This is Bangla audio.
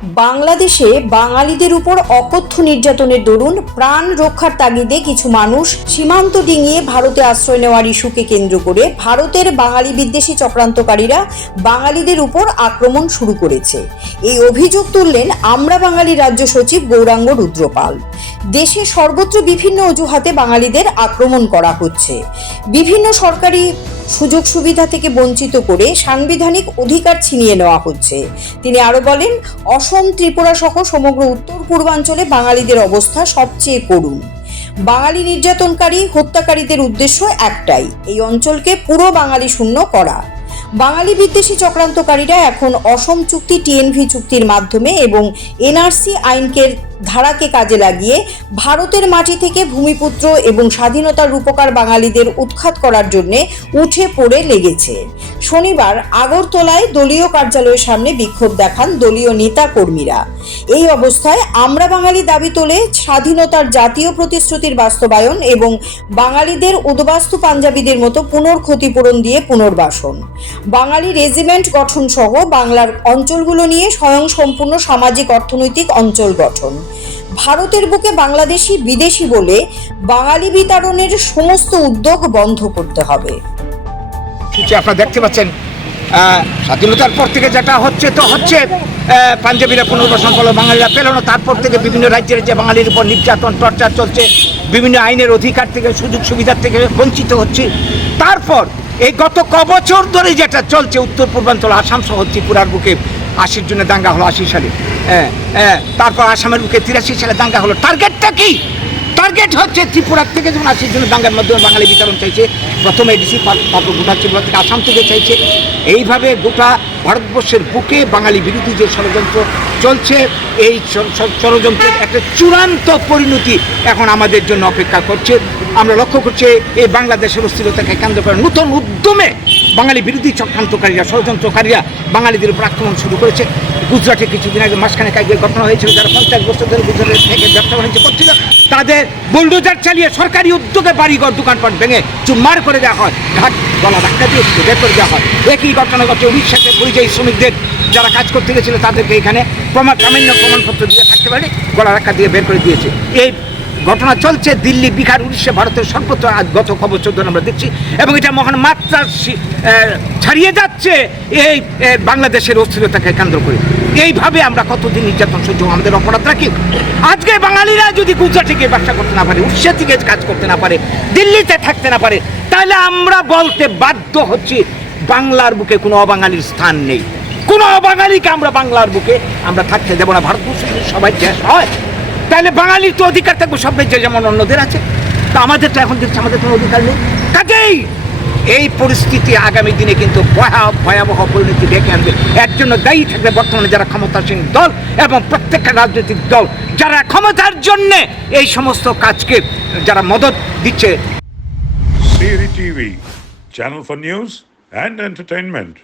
বাংলাদেশে বাঙালিদের উপর অকথ্য নির্যাতনের দরুন প্রাণ রক্ষার তাগিদে কিছু মানুষ সীমান্ত ডিঙিয়ে ভারতে আশ্রয় নেওয়ার ইস্যুকে কেন্দ্র করে ভারতের বাঙালি বিদ্বেষী চক্রান্তকারীরা বাঙালিদের উপর আক্রমণ শুরু করেছে। এই অভিযোগ তুললেন আমরা বাঙালি রাজ্য সচিব গৌরাঙ্গ রুদ্রপাল। দেশে সর্বত্র বিভিন্ন অজুহাতে বাঙালিদের আক্রমণ করা হচ্ছে, বিভিন্ন সরকারি সুযোগ সুবিধা থেকে বঞ্চিত করে সাংবিধানিক অধিকার ছিনিয়ে নেওয়া হচ্ছে। তিনি আরো বলেন, অসম, ত্রিপুরা সহ সমগ্র উত্তর পূর্বাঞ্চলে বাঙালিদের অবস্থা সবচেয়ে করুণ। বাঙালি নির্যাতনকারী, হত্যাকারীদের উদ্দেশ্য একটাই, এই অঞ্চলকে পুরো বাঙালি শূন্য করা। বাঙালি বিদ্বেষী চক্রান্তকারীরা এখন অসম চুক্তি, টিএনভি চুক্তির মাধ্যমে এবং এনআরসি আইনকে ধারাকে কাজে লাগিয়ে ভারতের মাটি থেকে ভূমিপুত্র এবং স্বাধীনতার রূপকার বাঙালিদের উৎখাত করার জন্য উঠে পড়ে লেগেছে। শনিবার আগরতলায় দলীয় কার্যালয়ের সামনে বিক্ষোভ দেখান দলীয় নেতা কর্মীরা। এই অবস্থায় আমরা বাঙালি দাবি তোলে স্বাধীনতার জাতীয় প্রতিশ্রুতির বাস্তবায়ন এবং বাঙালিদের উদ্বাস্তু পাঞ্জাবিদের মতো পুনর্ক্ষতিপূরণ দিয়ে পুনর্বাসন, বাঙালি রেজিমেন্ট গঠন সহ বাংলার অঞ্চলগুলো নিয়ে স্বয়ংসম্পূর্ণ সামাজিক অর্থনৈতিক অঞ্চল গঠন, ভারতের বুকে বাংলাদেশি বিদেশি বলে বাঙালি বিতাড়নের সমস্ত উদ্যোগ বন্ধ করতে হবে। আপনারা দেখতে পাচ্ছেন স্বাধীনতার পর থেকে যেটা হচ্ছে পাঞ্জাবিরা পুনর্বাসন করলো, বাঙালিরা পেল না। তারপর থেকে বিভিন্ন রাজ্যের যে বাঙালির উপর নির্যাতন, টর্চার চলছে, বিভিন্ন আইনের অধিকার থেকে, সুযোগ সুবিধার থেকে বঞ্চিত হচ্ছে। তারপর এই গত কবছর ধরে যেটা চলছে, উত্তর পূর্বাঞ্চল আসাম সহ ত্রিপুরার বুকে 80 জনের দাঙ্গা হলো 80 সালে, তারপর আসামের বুকে 83 সালে দাঙ্গা হলো। টার্গেটটা কি? টার্গেট হচ্ছে ত্রিপুরার থেকে যখন 80 জনের দাঙ্গার মাধ্যমে বাঙালি বিতরণ চাইছে, প্রথমে এডিসি, তারপর গোটা ত্রিপুরা থেকে আসাম থেকে চাইছে। এইভাবে গোটা ভারতবর্ষের বুকে বাঙালি বিরোধী যে ষড়যন্ত্র চলছে, এই ষড়যন্ত্রের একটা চূড়ান্ত পরিণতি এখন আমাদের জন্য অপেক্ষা করছে। আমরা লক্ষ্য করছি এই বাংলাদেশের অস্থিরতাকে কেন্দ্র করে নতুন উদ্যমে বাঙালি বিরোধী চক্রান্তকারীরা, ষড়যন্ত্রকারীরা বাঙালিদের উপর আক্রমণ শুরু করেছে। গুজরাটে কিছুদিন আগে মাঝখানে কাজের ঘটনা হয়েছিল, যারা 50 বছর ধরে গুজরাট থেকে ব্যবসা বাণিজ্য করছিল, তাদের বুলডোজার চালিয়ে সরকারি উদ্যোগে বাড়িঘর দোকানপাট ভেঙে চুরমার করে দেওয়া হয়, ঘাট গলা ধাক্কা দিয়ে বের করে দেওয়া হয়। একই ঘটনা ঘটছে উড়িষ্যাতে পরিযায়ী শ্রমিকদের, যারা কাজ করতে গেছিল তাদেরকে এখানে সামান্য প্রমাণপত্র দিয়ে থাকতে পারে, গলা ধাক্কা দিয়ে বের করে দিয়েছে। এই ঘটনা চলছে দিল্লি, বিহার, উড়িষ্যা, ভারতের সর্বত্র গত কবছর ধরে আমরা দেখছি, এবং এটা মহান মাত্রা ছাড়িয়ে যাচ্ছে এই বাংলাদেশের অস্থিরতাকে কেন্দ্র করে। এইভাবে আমরা কতদিন নির্যাতন সহ্য, আমাদের অপরাধটা কি? আজকে বাঙালিরা যদি গুজরাটে গিয়ে ব্যবসা করতে না পারে, উড়িষ্যা থেকে কাজ করতে না পারে, দিল্লিতে থাকতে না পারে, তাহলে আমরা বলতে বাধ্য হচ্ছি বাংলার বুকে কোনো অবাঙালির স্থান নেই। কোনো অবাঙালিকে আমরা বাংলার বুকে আমরা থাকতে দেবো না। ভারতবর্ষের সবাই দেশ হয়, তাহলে বাঙালির তো অধিকার থাকবে সব রাজ্যে যেমন অন্যদের আছে, তা আমাদেরটা এখন দেখছি আমাদের কোনো অধিকার নেই। কাজেই এই পরিস্থিতি আগামী দিনে কিন্তু ভয়াবহ পরিণতি ডেকে আনবে। এর জন্য দায়ী থাকবে বর্তমানে যারা ক্ষমতাসীন দল এবং প্রত্যেকটা রাজনৈতিক দল, যারা ক্ষমতার জন্য এই সমস্ত কাজকে যারা মদত দিচ্ছে। CRI TV, channel for news and entertainment.